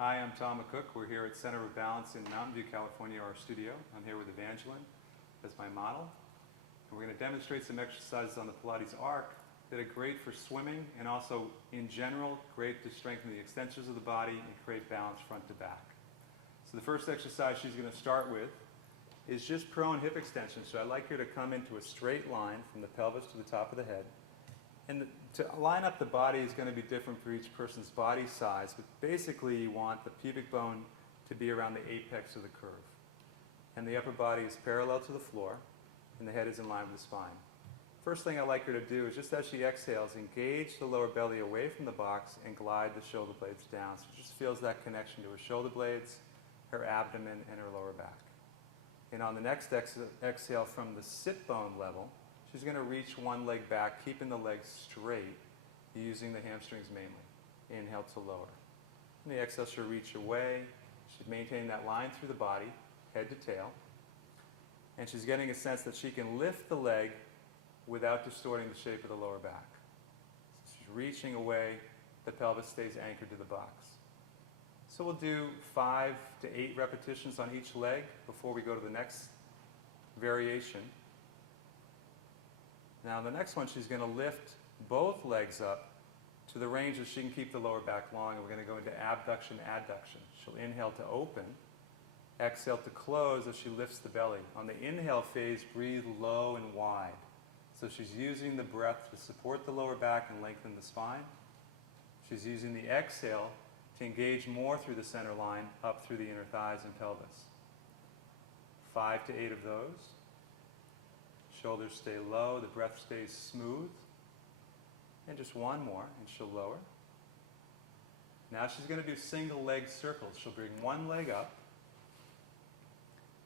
Hi, I'm Tom McCook. We're here at Center of Balance in Mountain View, California, our studio. I'm here with Evangeline as my model. And we're going to demonstrate some exercises on the Pilates Arc that are great for swimming and also, in general, great to strengthen the extensions of the body and create balance front to back. So the first exercise she's going to start with is just prone hip extension. So I'd like her to come into a straight line from the pelvis to the top of the head. And to line up the body is going to be different for each person's body size, but basically you want the pubic bone to be around the apex of the curve. And the upper body is parallel to the floor, and the head is in line with the spine. First thing I'd like her to do is, just as she exhales, engage the lower belly away from the box and glide the shoulder blades down. So she just feels that connection to her shoulder blades, her abdomen, and her lower back. And on the next exhale from the sit bone level, she's going to reach one leg back, keeping the legs straight, using the hamstrings mainly. Inhale to lower. On the exhale, she'll reach away. She'll maintain that line through the body, head to tail. And she's getting a sense that she can lift the leg without distorting the shape of the lower back. So she's reaching away, the pelvis stays anchored to the box. So we'll do 5 to 8 repetitions on each leg before we go to the next variation. Now the next one, she's going to lift both legs up to the range that she can keep the lower back long, and we're going to go into Abduction Adduction. She'll inhale to open, exhale to close as she lifts the belly. On the inhale phase, breathe low and wide. So she's using the breath to support the lower back and lengthen the spine. She's using the exhale to engage more through the center line, up through the inner thighs and pelvis. 5 to 8 of those. Shoulders stay low, the breath stays smooth. And just one more, and she'll lower. Now she's going to do single leg circles. She'll bring one leg up.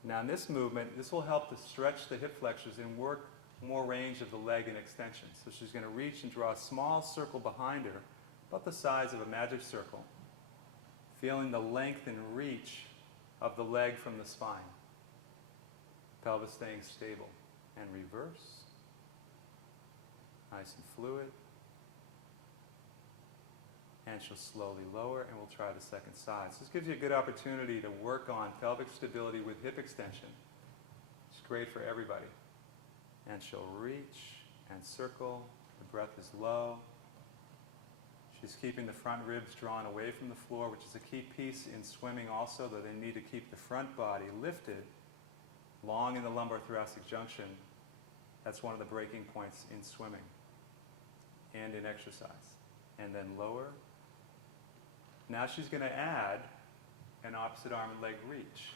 Now in this movement, this will help to stretch the hip flexors and work more range of the leg and extension. So she's going to reach and draw a small circle behind her, about the size of a magic circle, feeling the length and reach of the leg from the spine. Pelvis staying stable. And reverse. Nice and fluid. And she'll slowly lower, and we'll try the second side. So this gives you a good opportunity to work on pelvic stability with hip extension. It's great for everybody. And she'll reach and circle. The breath is low. She's keeping the front ribs drawn away from the floor, which is a key piece in swimming also, that they need to keep the front body lifted long in the lumbar thoracic junction. That's one of the breaking points in swimming and in exercise. And then lower. Now she's going to add an opposite arm and leg reach.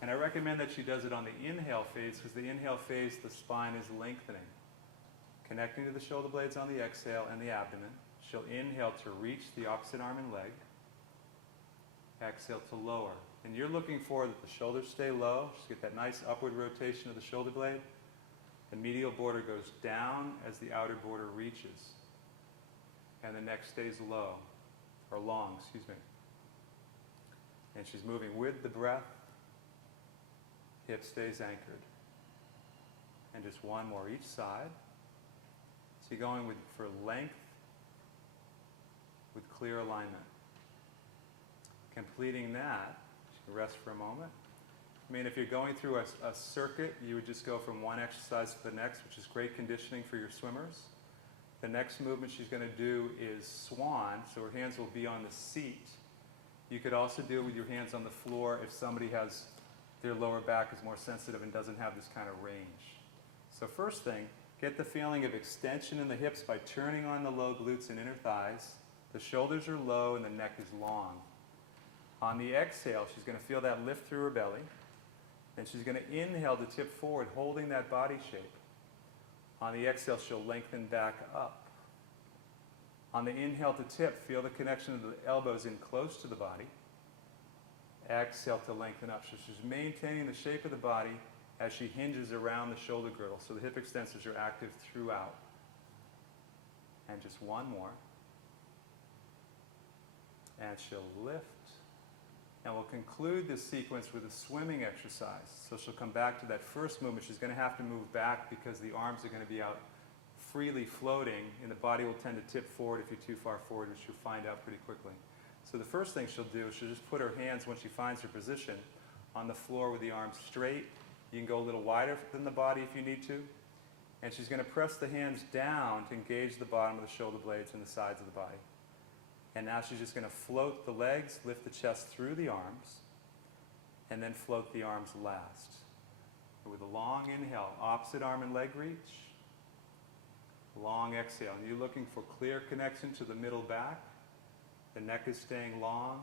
And I recommend that she does it on the inhale phase, because the inhale phase, the spine is lengthening. Connecting to the shoulder blades on the exhale and the abdomen. She'll inhale to reach the opposite arm and leg. Exhale to lower. And you're looking for that the shoulders stay low. Just get that nice upward rotation of the shoulder blade. The medial border goes down as the outer border reaches. And the neck stays low, or long, excuse me. And she's moving with the breath. Hip stays anchored. And just one more each side. So you're going for length with clear alignment. Completing that, rest for a moment. I mean, if you're going through a circuit, you would just go from one exercise to the next, which is great conditioning for your swimmers. The next movement she's going to do is Swan, so her hands will be on the seat. You could also do it with your hands on the floor if somebody has, their lower back is more sensitive and doesn't have this kind of range. So first thing, get the feeling of extension in the hips by turning on the low glutes and inner thighs. The shoulders are low and the neck is long. On the exhale, she's going to feel that lift through her belly. And she's going to inhale to tip forward, holding that body shape. On the exhale, she'll lengthen back up. On the inhale to tip, feel the connection of the elbows in close to the body. Exhale to lengthen up. So she's maintaining the shape of the body as she hinges around the shoulder girdle. So the hip extensors are active throughout. And just one more. And she'll lift. And we'll conclude this sequence with a swimming exercise. So she'll come back to that first movement. She's going to have to move back because the arms are going to be out freely floating, and the body will tend to tip forward if you're too far forward, which you'll find out pretty quickly. So the first thing she'll do is she'll just put her hands, when she finds her position, on the floor with the arms straight. You can go a little wider than the body if you need to. And she's going to press the hands down to engage the bottom of the shoulder blades and the sides of the body. And now she's just going to float the legs, lift the chest through the arms, and then float the arms last. With a long inhale, opposite arm and leg reach. Long exhale. And you're looking for clear connection to the middle back. The neck is staying long,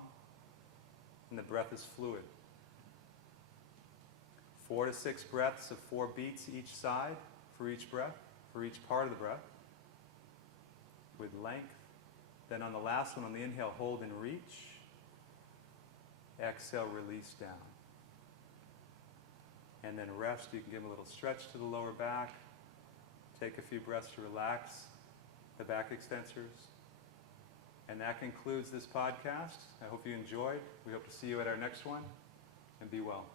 and the breath is fluid. 4 to 6 breaths of 4 beats each side for each breath, for each part of the breath, with length. Then on the last one, on the inhale, hold and reach. Exhale, release down. And then rest. You can give a little stretch to the lower back. Take a few breaths to relax the back extensors. And that concludes this podcast. I hope you enjoyed. We hope to see you at our next one. And be well.